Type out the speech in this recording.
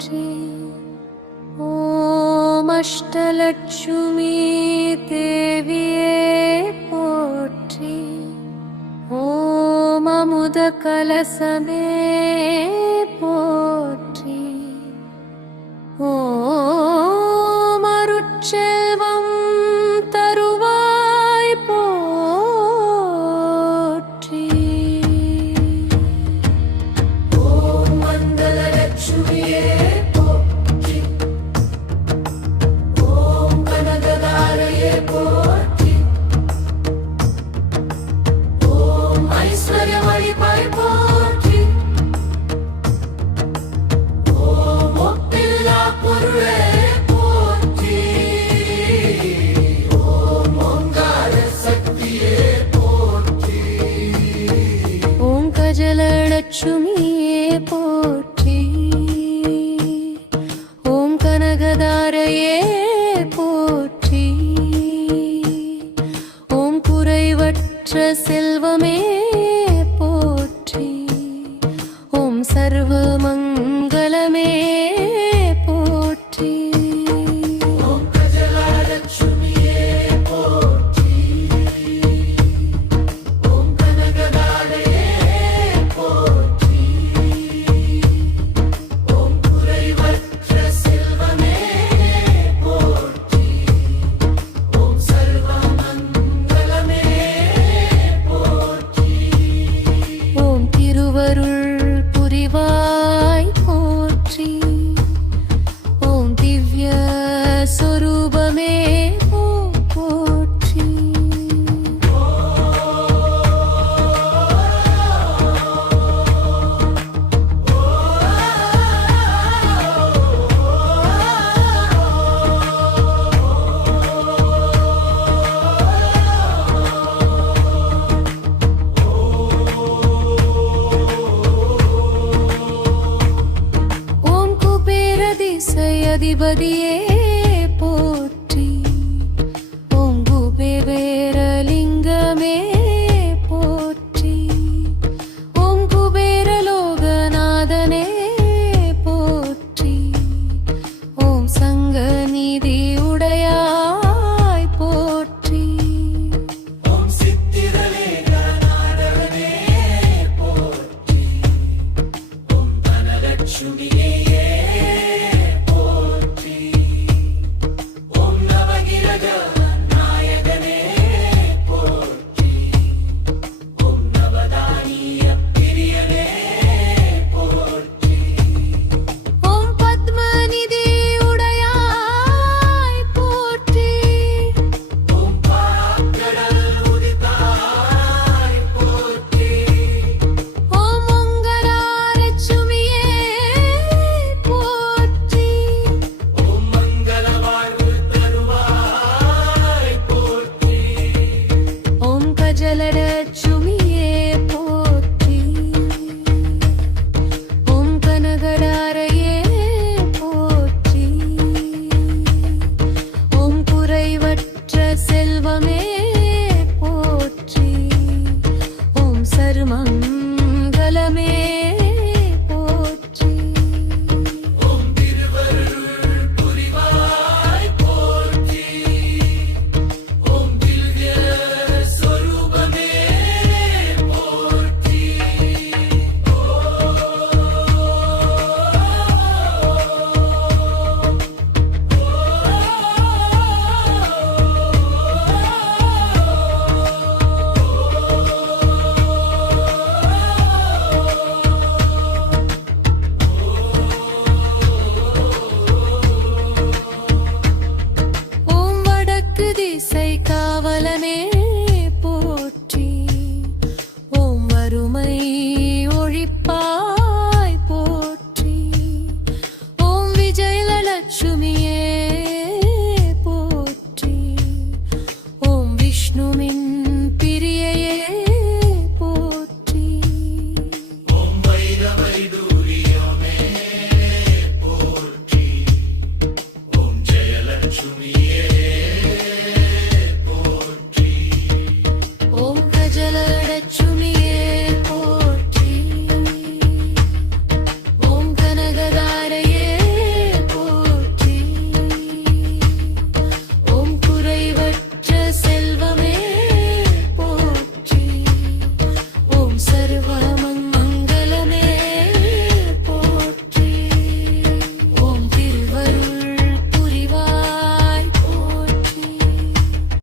போற்றி. ஓம் அஷ்டலட்சுமி தேவியே போற்றி. ஓம் அமுத கலசமே போற்றி. ஓம் அருட்செல்வம் தருவாய் போற்றி. ஓம் மங்களலட்சுமியே போற்றி. ஓம் கனகதாரையே போற்றி. ஓம் ஐஸ்வர்யவழிபாய் போற்றி. ஓம் ஒப்பில்லா பொருளே போற்றி. ஓம் ஓங்கார சக்தியே போற்றி. ஓம் கஜலலட்சுமியே போற்றி. ஓம் கனகதாரையே போற்றி. ஓம் குறைவற்ற செல்வமே போற்றி. ஓம் சர்வ மங்களமே போற்றி. ஓம் கஜலலட்சுமியே போற்றி. ஓம் கனகதாரையே போற்றி. ஓம் குறைவற்ற செல்வமே போற்றி. ஓம் சர்வ மங்களமே போற்றி. ஓம் திருவருள் புரிவாய் போற்றி. ஓம் திவ்ய சொரூபமே போற்றி. ஓம் குபேர திசை அதிபதியே போற்றி. ஓம் குபேர லிங்கமே போற்றி. ஓம் குபேர லோகநாதனே போற்றி. ஓம் சங்க நீதி உடையாய் போற்றி. ஓம் சித்திரலேகநாதனே போற்றி. ஓம் தனலட்சுமியே போற்றி. ஓம் நவகிரக நாயகனே போற்றி. ஓம் நவதானிய பிரியனே போற்றி. ஓம் பத்மநிதி உடையாய் போற்றி. ஓம் பாக்கடல் உதித்தாய் போற்றி. ஓம் ஓங்காரலட்சுமியே போற்றி. ஓம் மங்கள வாழ்வு தருவாய் போற்றி. ஓம் கஜலலட்சுமியே போற்றி. ஓம் கனகதாரையே போற்றி. ஓம் குறைவற்ற செல்வமே போற்றி. ஓம் சர்வமங்களமே போற்றி. ஓம் திருவருள் புரிவாய் போற்றி. ஓம் திவ்ய சொரூபமே போற்றி. ஓம் வடக்கு திசை காவலனே போற்றி. ஓம் வறுமை ஒழிப்பாய் போற்றி. ஓம் விஜயலட்சுமி